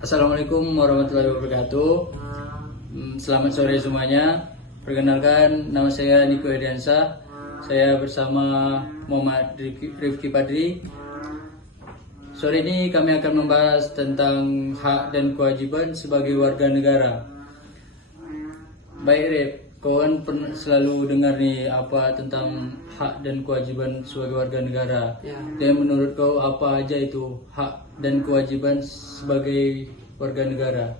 Assalamualaikum warahmatullahi wabarakatuh. Selamat sore semuanya. Perkenalkan, nama saya Niko Ediansa. Saya bersama Muhammad Rifki Padri. Sore ini kami akan membahas tentang hak dan kewajiban sebagai warga negara. Baik Rif, kau kan selalu dengar nih apa tentang hak dan kewajiban sebagai warga negara. Ya. Dan menurut kau apa aja itu hak dan kewajiban sebagai warga negara?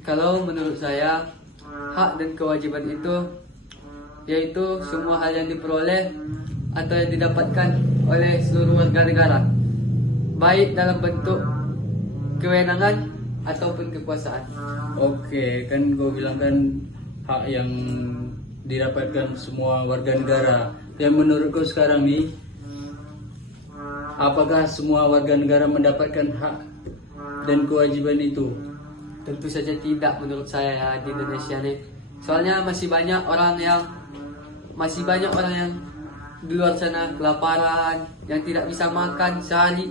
Kalau menurut saya, hak dan kewajiban itu yaitu semua hal yang diperoleh atau yang didapatkan oleh seluruh warga negara, baik dalam bentuk kewenangan ataupun kekuasaan. Oke, kan gue bilang kan hak yang didapatkan semua warga negara. Dan menurutku sekarang nih, apakah semua warga negara mendapatkan hak dan kewajiban itu? Tentu saja tidak menurut saya ya, di Indonesia nih. Soalnya masih banyak orang yang di luar sana kelaparan, yang tidak bisa makan sehari,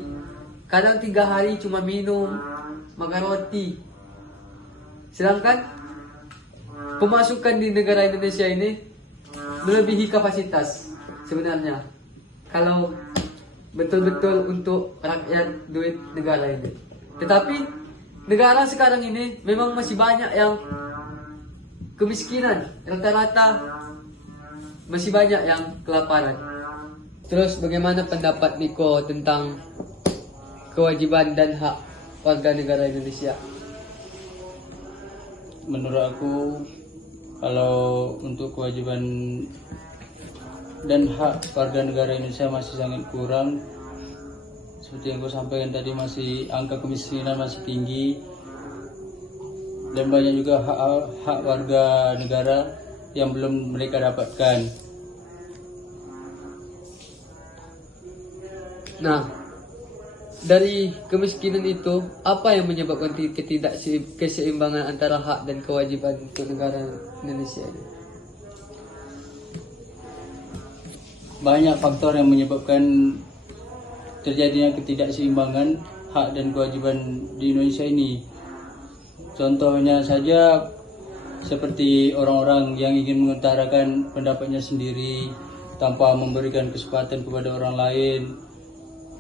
kadang 3 hari cuma minum, makan roti. Sedangkan pemasukan di negara Indonesia ini melebihi kapasitas sebenarnya, kalau betul-betul untuk rakyat duit negara ini. Tetapi negara sekarang ini memang masih banyak yang kemiskinan, rata-rata masih banyak yang kelaparan. Terus bagaimana pendapat Niko tentang kewajiban dan hak warga negara Indonesia? Menurut aku, kalau untuk kewajiban dan hak warga negara Indonesia masih sangat kurang. Seperti yang gue sampaikan tadi, masih angka kemiskinan masih tinggi, dan banyak juga hak warga negara yang belum mereka dapatkan. Nah, dari kemiskinan itu, apa yang menyebabkan ketidakseimbangan antara hak dan kewajiban untuk negara Indonesia ini? Banyak faktor yang menyebabkan terjadinya ketidakseimbangan hak dan kewajiban di Indonesia ini. Contohnya saja seperti orang-orang yang ingin mengutarakan pendapatnya sendiri tanpa memberikan kesempatan kepada orang lain.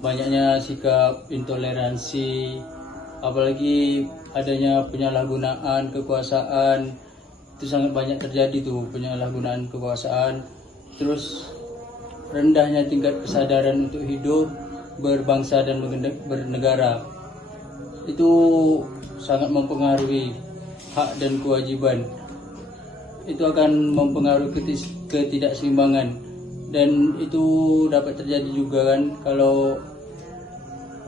Banyaknya sikap intoleransi, apalagi adanya penyalahgunaan kekuasaan. Itu sangat banyak terjadi tuh, penyalahgunaan kekuasaan. Terus rendahnya tingkat kesadaran untuk hidup, berbangsa dan bernegara. Itu sangat mempengaruhi hak dan kewajiban. Itu akan mempengaruhi ketidakseimbangan, dan itu dapat terjadi juga kan kalau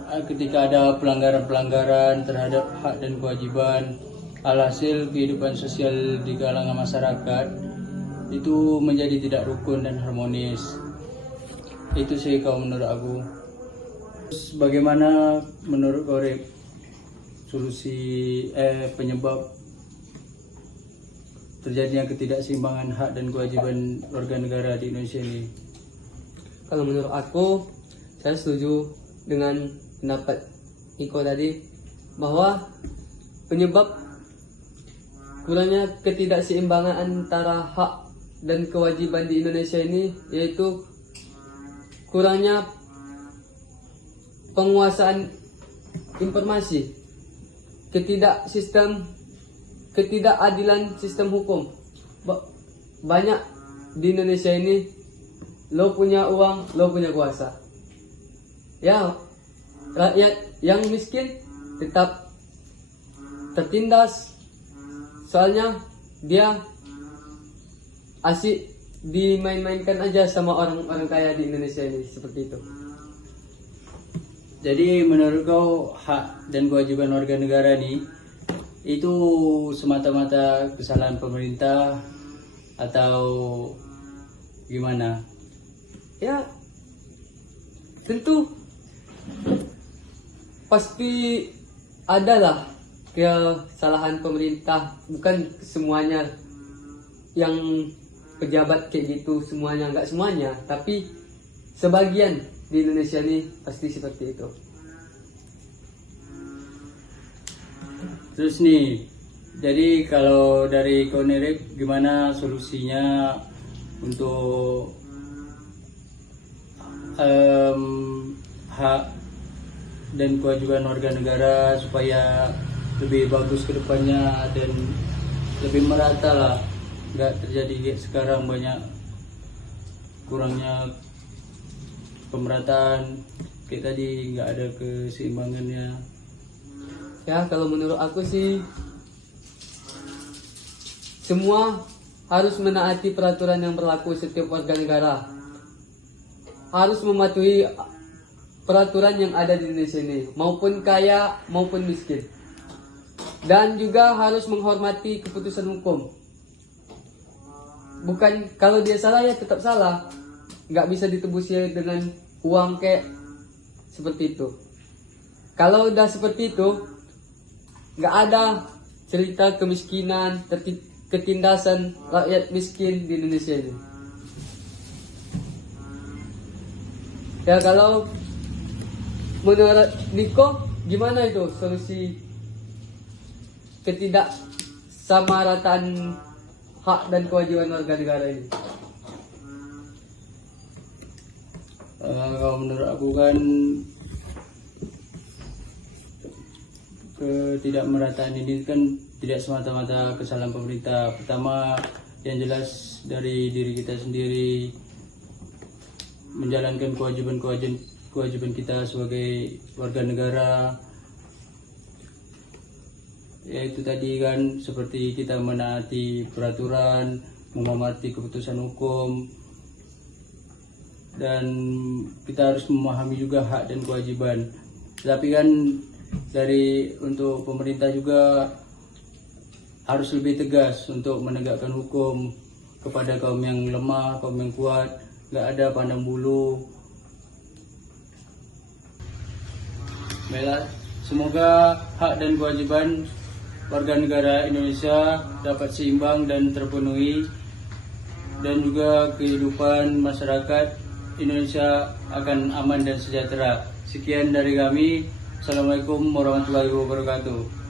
ketika ada pelanggaran-pelanggaran terhadap hak dan kewajiban. Alhasil kehidupan sosial di kalangan masyarakat itu menjadi tidak rukun dan harmonis. Itu sih kalau menurut aku. Terus bagaimana menurut kau, solusi penyebab terjadinya ketidakseimbangan hak dan kewajiban warga negara di Indonesia ini? Kalau menurut aku, saya setuju dengan pendapat Niko tadi, bahwa penyebab kurangnya ketidakseimbangan antara hak dan kewajiban di Indonesia ini yaitu kurangnya penguasaan informasi, ketidakadilan sistem hukum. Banyak di Indonesia ini, lo punya uang, lo punya kuasa. Ya, rakyat yang miskin tetap tertindas, soalnya dia asik dimain-mainkan aja sama orang-orang kaya di Indonesia ini, seperti itu. Jadi menurut kau hak dan kewajiban warga negara nih itu semata-mata kesalahan pemerintah atau gimana? Ya, tentu pasti adalah kesalahan pemerintah, bukan semuanya yang pejabat kayak gitu, semuanya, nggak semuanya, tapi sebagian di Indonesia ini pasti seperti itu. Terus nih, jadi kalau dari kau nih, Rip, gimana solusinya untuk hak dan kewajiban warga negara supaya lebih bagus ke depannya dan lebih merata lah, nggak terjadi kayak sekarang banyak kurangnya pemerataan kayak tadi, nggak ada keseimbangannya. Ya, kalau menurut aku sih semua harus menaati peraturan yang berlaku. Setiap warga negara harus mematuhi peraturan yang ada di Indonesia ini, maupun kaya maupun miskin. Dan juga harus menghormati keputusan hukum. Bukan kalau dia salah ya tetap salah, nggak bisa ditebus ya dengan uang kayak seperti itu. Kalau udah seperti itu, nggak ada cerita kemiskinan, ketindasan rakyat miskin di Indonesia ini. Ya, kalau menurut Niko, gimana itu solusi ketidaksamarataan hak dan kewajiban warga negara ini? Kalau menurut aku kan ketidakmerataan ini kan tidak semata-mata kesalahan pemerintah. Pertama, yang jelas dari diri kita sendiri menjalankan kewajiban kita sebagai warga negara, yaitu tadi kan seperti kita menaati peraturan, menghormati keputusan hukum, dan kita harus memahami juga hak dan kewajiban. Tapi kan untuk pemerintah juga harus lebih tegas untuk menegakkan hukum kepada kaum yang lemah, kaum yang kuat, nggak ada pandang bulu. Baiklah, semoga hak dan kewajiban warga negara Indonesia dapat seimbang dan terpenuhi, dan juga kehidupan masyarakat Indonesia akan aman dan sejahtera. Sekian dari kami. Assalamualaikum warahmatullahi wabarakatuh.